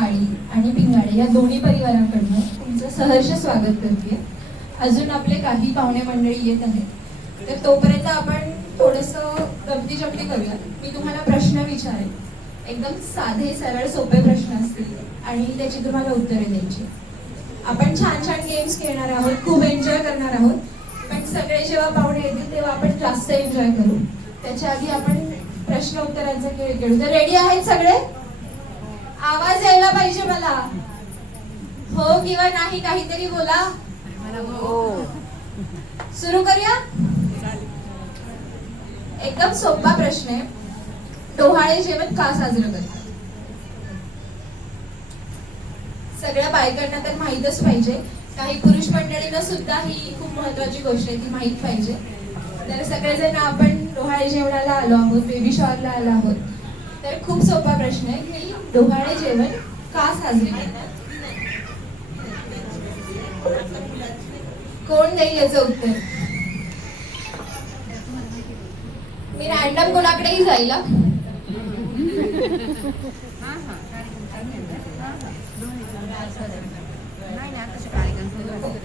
काळी आणि पिंगाडे या दोन्ही परिवाराकडनं तुमचं सहर्ष स्वागत करते. अजून आपले काही पाहुणे मंडळी येत आहेत, तर तोपर्यंत आपण थोडंसं गमती जमती करूया. मी तुम्हाला प्रश्न विचारेन, एकदम साधे सरळ सोपे प्रश्न असतील आणि त्याची तुम्हाला उत्तरे द्यायची. आपण छान छान गेम्स खेळणार आहोत, खूप एन्जॉय करणार आहोत. पण सगळे जेव्हा पाहुणे येतील तेव्हा आपण जास्त एन्जॉय करू. त्याच्या आधी आपण प्रश्न उत्तरांचा खेळ खेळू. तर रेडी आहेत सगळे? आवाज यायला पाहिजे मला. हो किंवा नाही काहीतरी बोला. सुरू करूया. एकदम सोपा प्रश्न आहे. डोहाळे जेवण का साजरं करतात? सगळ्या बायकांना तर माहीतच पाहिजे. काही पुरुष मंडळींना सुद्धा ही खूप महत्वाची गोष्ट आहे, ती माहीत पाहिजे. तर सगळेजण आपण डोहाळे जेवणाला आलो आहोत, बेबी शॉवरला आलो आहोत. तर खूप सोपा प्रश्न आहे की डोहाळे जेवण का साजरे करतात? कोण देईल याचं उत्तर? मी रॅन्डम कोणाकडेही जाईल.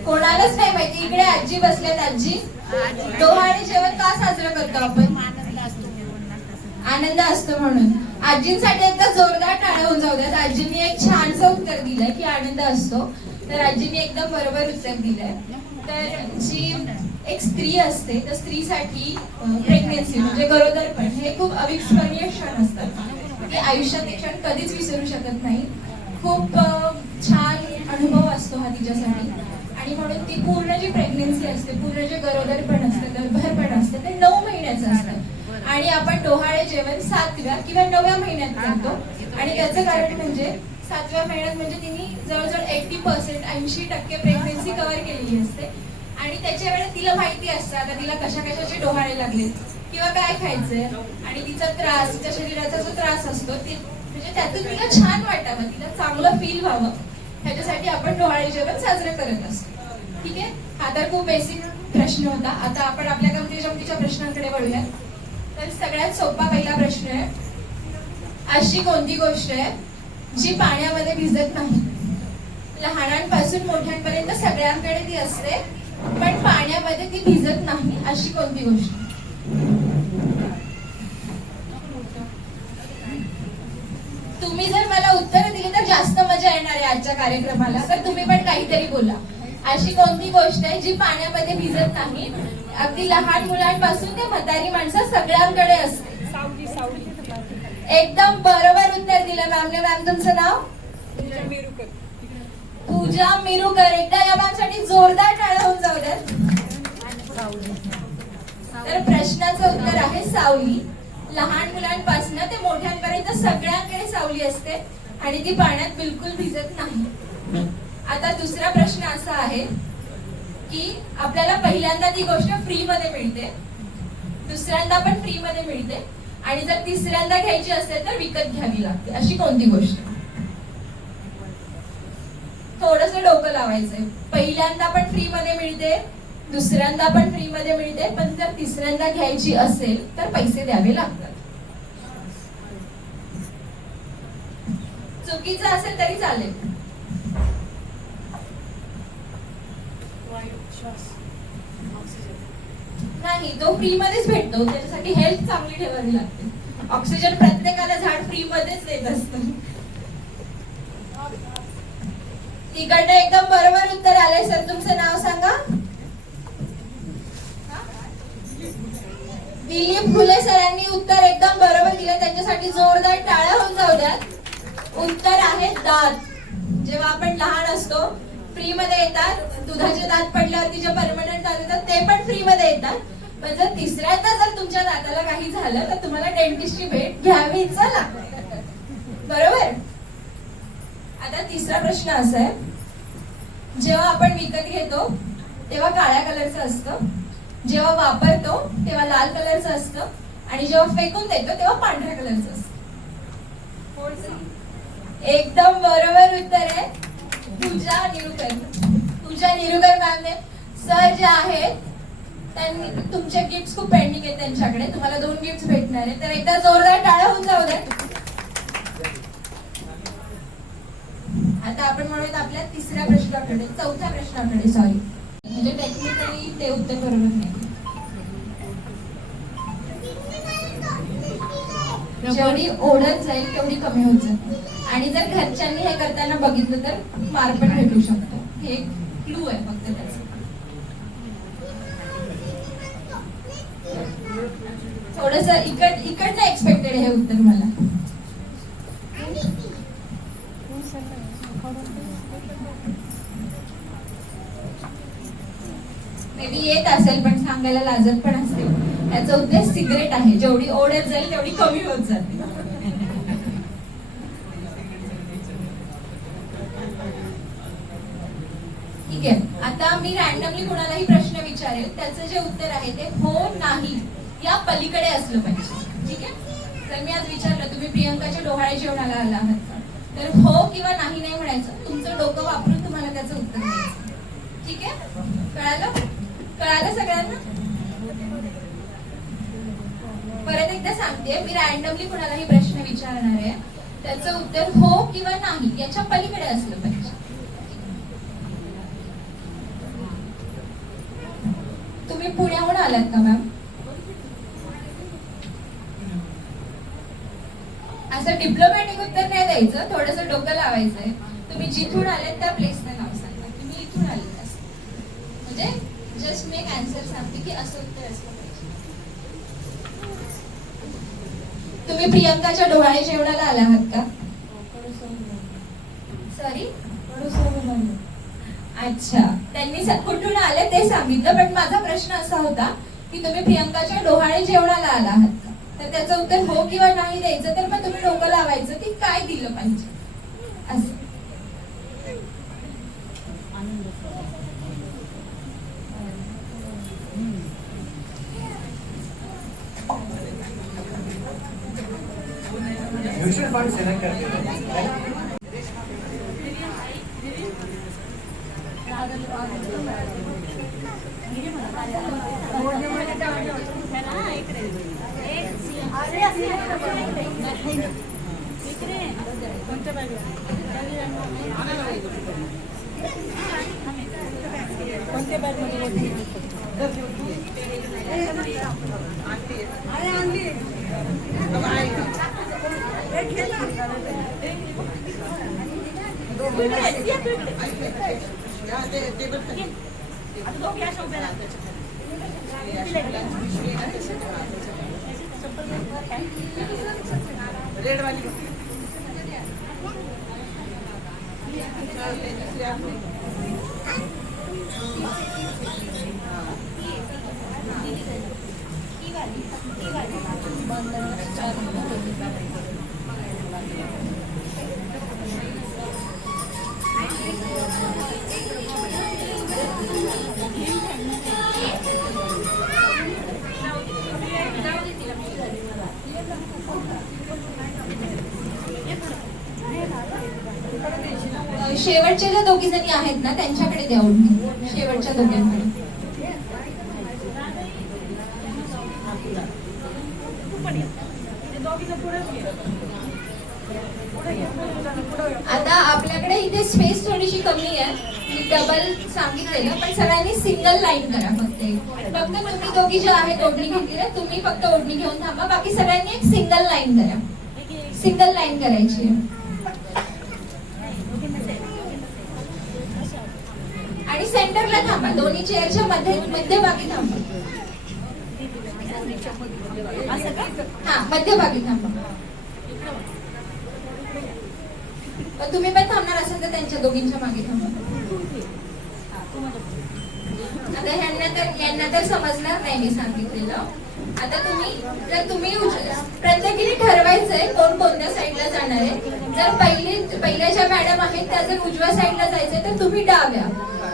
कोणालाच नाही माहिती. इकडे आजी बसल्यात. आजी, डोहाळे जेवण का साजरं करतो आपण? आनंद असतो म्हणून. आजींसाठी एकदा जोरदार टाळ्या होऊन जाऊ द्यात. आजींनी एक छानसं उत्तर दिलंय की आनंद असतो. तर आजींनी एकदम बरोबर उत्तर दिलंय. तर जी एक स्त्री असते, तर स्त्रीसाठी प्रेग्नेन्सी म्हणजे गरोदरपण हे खूप अविस्मरणीय क्षण असतात. ती आयुष्यात एक क्षण कधीच विसरू शकत नाही. खूप छान अनुभव असतो हा तिच्यासाठी. आणि म्हणून ती पूर्ण जी प्रेग्नेन्सी असते, पूर्ण जे गरोदरपण असतं, गर्भरपण असतं, ते 9 महिन्याचं असतं. आणि आपण डोहाळे जेवण 7व्या किंवा 9व्या महिन्यात करतो. आणि त्याचं कारण म्हणजे 7व्या महिन्यात म्हणजे तिने जवळजवळ 80% प्रेग्नेन्सी कव्हर केलेली असते. आणि त्याच्या वेळेस तिला माहिती असतं आता तिला कशा कशाचे डोहाळे लागले किंवा काय खायचंय. आणि तिचा त्रास, तिच्या शरीराचा जो त्रास असतो म्हणजे त्यातून तिला छान वाटावं, तिला चांगलं फील व्हावं, ह्याच्यासाठी आपण डोहाळे जेवण साजरे करत असतो. ठीक आहे. हा तर खूप बेसिक प्रश्न होता. आता आपण आपल्या गमती जमतीच्या प्रश्नांकडे वळूया. तर सगळ्यात सोपा पहिला प्रश्न आहे, अशी कोणती गोष्ट आहे जी पाण्यामध्ये भिजत नाही? लहानांपासून मोठ्यांपर्यंत सगळ्यांकडे ती असते, पण पाण्यामध्ये ती भिजत नाही. अशी कोणती गोष्ट? तुम्ही जर मला उत्तर दिली तर जास्त मजा येणार आहे आजच्या कार्यक्रमाला. तर तुम्ही पण काहीतरी बोला. अशी कोणती गोष्ट आहे जी पाण्यामध्ये भिजत नाही? अगदी लहान मुलांपासून ते म्हातारी माणसं सगळ्यांकडे असते. एकदम बरोबर उत्तर दिलं मॅमने. मॅम तुमचं नाव? पूजा मिरुकर. एकदा या मॅमसाठी जोरदार टाळ्या होऊन जाऊ द्यात. तर प्रश्नाचं उत्तर आहे सावली. लहान मुलांपासून ते मोठ्यांपर्यंत सगळ्यांकडे सावली असते आणि ती पाण्यात बिलकुल भिजत नाही. आता दुसरा प्रश्न असा आहे की आपल्याला पहिल्यांदा ती गोष्ट फ्री मध्ये मिळते, दुसऱ्यांदा पण फ्री मध्ये मिळते, आणि जर तिसऱ्यांदा घ्यायची असेल तर विकत घ्यावी लागते. अशी कोणती गोष्ट? थोडंसं डोकं लावायचंय. पहिल्यांदा पण फ्री मध्ये मिळते, दुसऱ्यांदा पण फ्री मध्ये मिळते, पण जर तिसऱ्यांदा घ्यायची असेल तर पैसे द्यावे लागतात. चुकीचं असेल तरी चालेल. नाही, तो फ्री मध्येच भेटतो. त्याच्यासाठी हेल्थ चांगली ठेवावी लागते. ऑक्सिजन प्रत्येकाला झाड फ्री मध्येच देत असतं. तिकडनं एकदम बरोबर उत्तर आलंय. सर तुमचं नाव सांगा. दिलीप फुले सरांनी उत्तर एकदम बरोबर दिलं. त्यांच्यासाठी जोरदार टाळ्या होऊन जाऊ द्यात. उत्तर आहे दात. जेव्हा आपण लहान असतो फ्री मध्ये येतात. दुधाचे दात पडल्यावरती जे परमनंट दात येतात ते पण फ्री मध्ये येतात. पण जर तिसऱ्यांदा जर तुमच्या दाताला काही झालं तर तुम्हाला डेंटिस्टची भेट घ्यावीच लागते. बरोबर. आता तिसरा प्रश्न असा आहे, जेव्हा आपण विकत घेतो तेव्हा काळ्या कलरचं असतं, जेव्हा वापरतो तेव्हा लाल कलरचं असतं, आणि जेव्हा फेकून देतो तेव्हा पांढऱ्या कलरचं असतं. एकदम बरोबर उत्तर आहे पूजा निरुकर. पूजा निरुकर मॅमने. सर जे आहेत त्यांनी तुमचे गिफ्ट खूप पेंडिंग आहेत त्यांच्याकडे. तुम्हाला 2 गिफ्ट भेटणार आहेत. तर एकदा जोरदार टाळ्या होऊन जाऊ दे. आता आपण म्हणूयात आपल्या तिसऱ्या प्रश्नाकडे, चौथ्या प्रश्नाकडे, सॉरी, म्हणजे टेक्निकली ते उत्तर बरोबर नाही. जेवढी ओढत जाईल तेवढी कमी होत जाते, आणि जर घरच्यांनी हे करताना बघितलं तर मार पण भेटू शकतो. हे एक क्लू आहे फक्त त्याचं. थोडस इकडनं एक्सपेक्टेड हे उत्तर मला. मे बी येत असेल पण सांगायला लाजत पण असेल. त्याचं उत्तर सिगरेट आहे. जेवढी ओढत जाईल तेवढी कमी होत जाते. ठीक आहे, आता मी रॅन्डमली कोणालाही प्रश्न विचारेल, त्याचं जे उत्तर आहे ते हो नाही या पलीकडे असलं पाहिजे. ठीक आहे, तर मी आज विचारलं तुम्ही प्रियंकाच्या डोहाळे जेवणाला आला आहात का, तर हो किंवा नाही नाही म्हणायचं. तुमचं डोकं वापरून तुम्हाला त्याचं उत्तर द्यायचं. ठीक आहे, कळालं सगळ्यांना? परत एकदा सांगते, मी रॅन्डमली कोणालाही प्रश्न विचारणार आहे, त्याचं उत्तर हो किंवा नाही याच्या पलीकडे असलं पाहिजे. तुम्ही पुण्याहून आलात का मॅम? असं डिप्लोमॅटिक उत्तर नाही द्यायचं, थोडंसं डोकं लावायचंय. तुम्ही जिथून आलेत त्या प्लेसचं नाव सांगा. तुम्ही इथून आलेत असं, म्हणजे जस्ट मी एक आन्सर सांगते की असं उत्तर असलं पाहिजे. तुम्ही प्रियंकाच्या डोहाळे जेवणाला आला आहात का? सॉरी, अच्छा, त्यांनी कुठून आले ते सांगितलं, पण माझा प्रश्न असा होता की तुम्ही प्रियंकाच्या डोहाळे जेवणाला आला आहात का, तर त्याचं उत्तर हो किंवा नाही द्यायचं. तर मग तुम्ही डोकं लावायचं की काय दिलं पाहिजे असं. म्युच्युअल फंड सिलेक्ट करते कोणत्या बॅग मध्ये रेड वाली शेवटच्या ज्या दोघी जणी आहेत ना त्यांच्याकडे द्या ओढणी, शेवटच्या दोघांकडे. आता आपल्याकडे इथे स्पेस थोडीशी कमी आहे, मी डबल सांगितलेलं, पण सगळ्यांनी सिंगल लाईन करा. फक्त तुम्ही दोघी जे आहेत ओढणी घेतली, तुम्ही फक्त ओढणी घेऊन थांबा, बाकी सगळ्यांनी एक सिंगल लाईन करा. सिंगल लाईन करायची आणि सेंटरला थांबा, दोन्ही चेअरच्या मध्यभागी थांबा. हा, मध्यभागी थांबा. पण तुम्ही पण थांबणार असेल तर त्यांच्या दोघींच्या मागे थांबा. आता यांना तर समजणार नाही मी सांगितलेलं. आता तुम्ही प्रत्येकीने ठरवायचंय कोण कोणत्या साईडला जाणार आहे. जर पहिल्या ज्या मॅडम आहेत त्या जर उजव्या साईडला जायचंय तर तुम्ही डाव्या,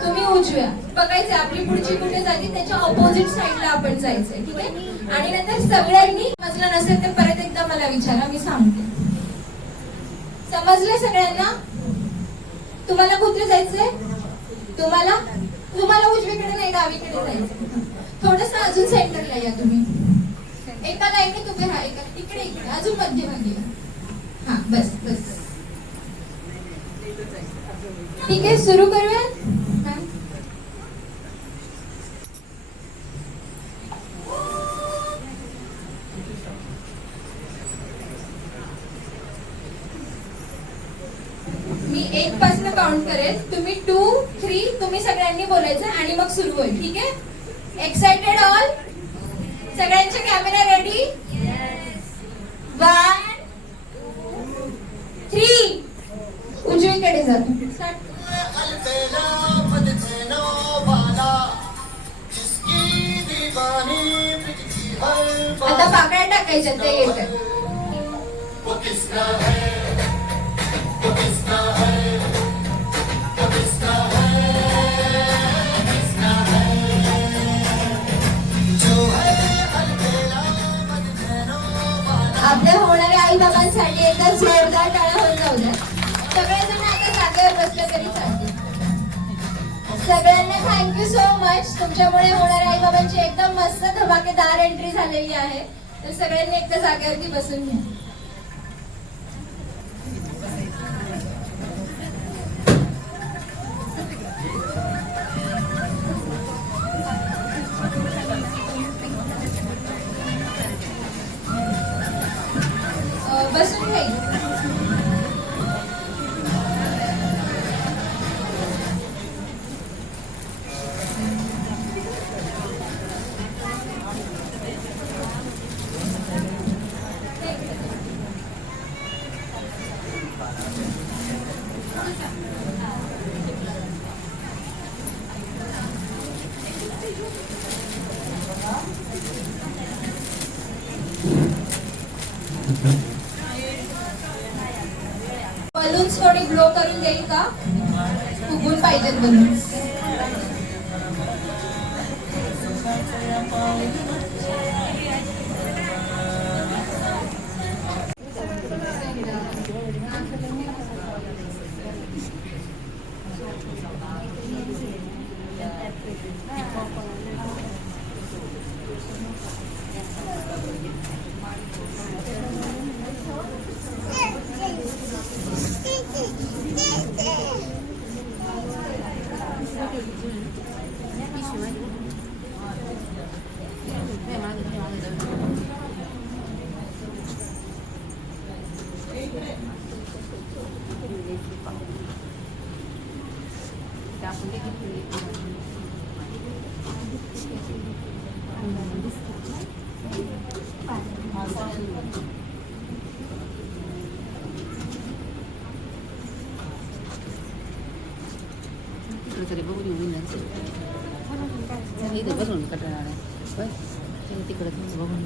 तुम्ही उजव्या. बघायचं आपली पुढची कुठे जाते, त्याच्या ऑपोजिट साईडला आपण जायचंय. ठीक आहे, आणि नंतर सगळ्यांनी समजलं नसेल तर परत एकदा मला विचारा, मी सांगते. समजलं सगळ्यांना? तुम्हाला कुठे जायचंय? तुम्हाला उजवीकडे नाही डावीकडे जायचं. थोडस अजून सेंटरला या तुम्ही. एका लाईनीत उभे राहा, इकडे अजून मध्यभागी. हा, बस. ठीक आहे, सुरू करूया. हा. मी 1 पासून काउंट करेल. तुम्ही 2, 3 तुम्ही सगळ्यांनी बोलायचं आणि मग सुरू होईल. ठीक आहे? Excited all? सगळ्यांचे कॅमेरा रेडी? 1, 3 उजवीकडे जातो. Start. आता पाकळ्या टाकायच्या ते येतात. आपल्या होणाऱ्या आई बाबांसाठी एकदा जोरदार टाळ्या होऊन जाऊ द्या. सगळेजण आता जागेवर बसले तरी चालतील. सगळ्यांना थँक्यू सो मच. तुमच्यामुळे होणाऱ्या आई बाबांची एकदम मस्त धमाकेदार एंट्री झालेली आहे. तर सगळ्यांनी एकदा जागेवरती बसून घ्या. बसून घ्यायचं. बलून्स कोणी ब्लो करून देईल का? फुगून पाहिजेत बलून्स. तरी बघून येऊन इथं बसून कटणार आहे तिकडे बघून